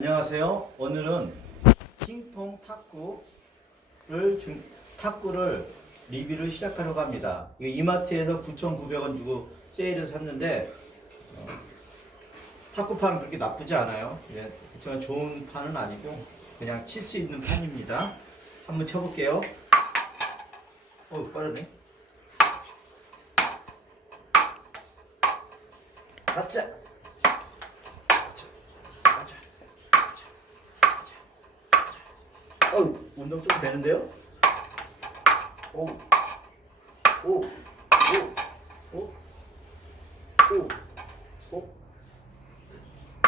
안녕하세요. 오늘은 핑퐁 탁구를 중, 탁구를 리뷰를 시작하려고 합니다. 이마트에서 9,900원 주고 세일을 샀는데 어, 탁구판은 그렇게 나쁘지 않아요. 예, 그렇지만 좋은 판은 아니고 그냥 칠 수 있는 판입니다. 한번 쳐볼게요. 어 빠르네. 가자. 어우, 운동 좀 되는데요? 오, 오, 오, 오, 오, 오,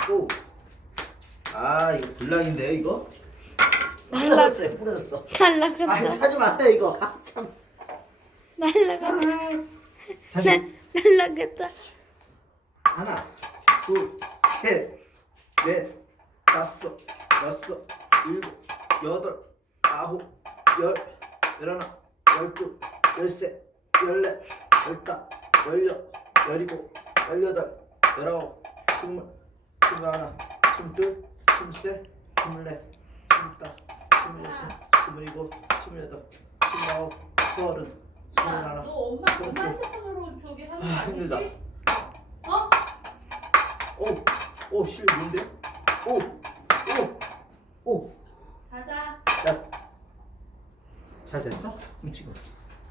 오. 아, 이거 불량인데요, 이거? 부러졌어요, 부러졌어. 아, 날라간다. 사지 마세요, 이거. 아, 참. 날라간다. 아, 다시. 날라간다. 하나, 둘, 셋, 넷, 다섯, 여섯, 일곱, 여덟, 아홉, 열, 열하나, 열둘, 열셋, 열넷, 열다, 열여, 열일곱, 열여덟, 열아홉, 스물, 스물하나, 스물둘, 스물셋, 스물넷, 스물다, 스물여섯, 스물일곱, 스물여덟, 스물아홉, 서른, 야, 스물하나, 너 엄마. 엄마 핸드폰으로 저기 하는 거 아, 아니지? 힘들다. 어? 오, 오, 실 뭔데요? 오, 잘 됐어? 그럼 찍어.